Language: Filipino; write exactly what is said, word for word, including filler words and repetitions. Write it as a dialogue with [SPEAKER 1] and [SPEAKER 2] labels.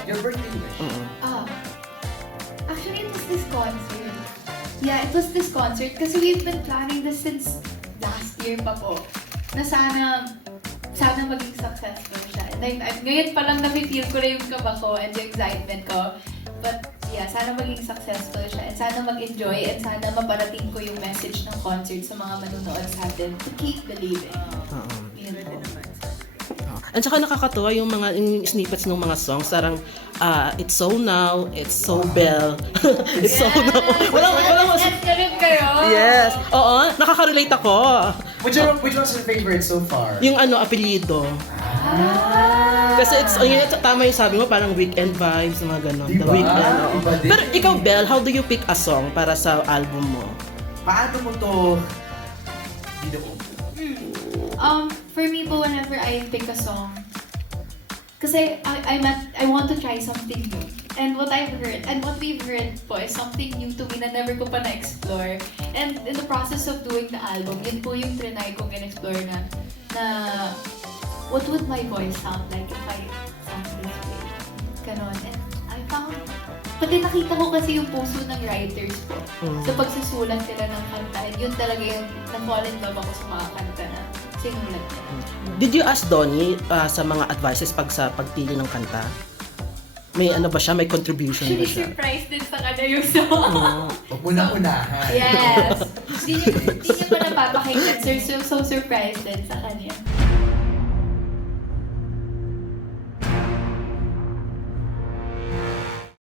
[SPEAKER 1] Your birthday wish.
[SPEAKER 2] Ah. Actually, it was this concert. Yeah, it was this concert kasi we've been planning this since last year pa po. Na sana, sana maging successful siya. And I'm, I'm, ngayon pa lang na-feel ko na yung kaba ko and yung excitement ko. But yeah, sana maging successful siya and sana mag-enjoy and sana maparating ko yung message ng concert sa mga manunood sa atin to keep believing. Yun po.
[SPEAKER 3] At saka nakakatuwa yung mga yung snippets ng mga songs, sarang ah, It's So Now, It's So Bell, It's So Now. Walang, walang,
[SPEAKER 2] Yes, ka rin kayo.
[SPEAKER 3] yes, oo, nakaka-relate ako.
[SPEAKER 1] Which, one, which one's your favorite so far?
[SPEAKER 3] Yung ano, apelyido.
[SPEAKER 2] Ah.
[SPEAKER 3] Kasi it's, yun, tama yung sabi mo, parang weekend vibes, mga ganon. The
[SPEAKER 1] Diba?
[SPEAKER 3] weekend, oo.
[SPEAKER 1] Iba din.
[SPEAKER 3] Pero ikaw, Belle, how do you pick a song para sa album mo?
[SPEAKER 1] Paano mo to binuo?
[SPEAKER 2] Um, for me po, whenever I pick a song, kasi I, I'm at, I want to try something new. And what I've heard, and what we've heard po is something new to me na never ko pa na-explore. And in the process of doing the album, yun po yung trinay kong in-explore na, na what would my voice sound like if I sang this way? Ganon. And I found, pati nakita ko kasi yung puso ng writers po
[SPEAKER 3] Mm.
[SPEAKER 2] sa pagsusulat nila ng kanta. And yun talaga yung na-fall in love ako sa mga kanta na sinulat nila.
[SPEAKER 3] Did you ask Donnie ah, sa mga advices pag sa pagpili ng kanta? May ano ba siya? May contribution ba
[SPEAKER 2] Actually,
[SPEAKER 3] siya?
[SPEAKER 2] surprised din sa kanya yung song.
[SPEAKER 3] Oo.
[SPEAKER 1] Huwag mo na unahan.
[SPEAKER 2] Yes. Hindi niya, hindi niya pa napapakinggan. So, so, so surprised din sa kanya.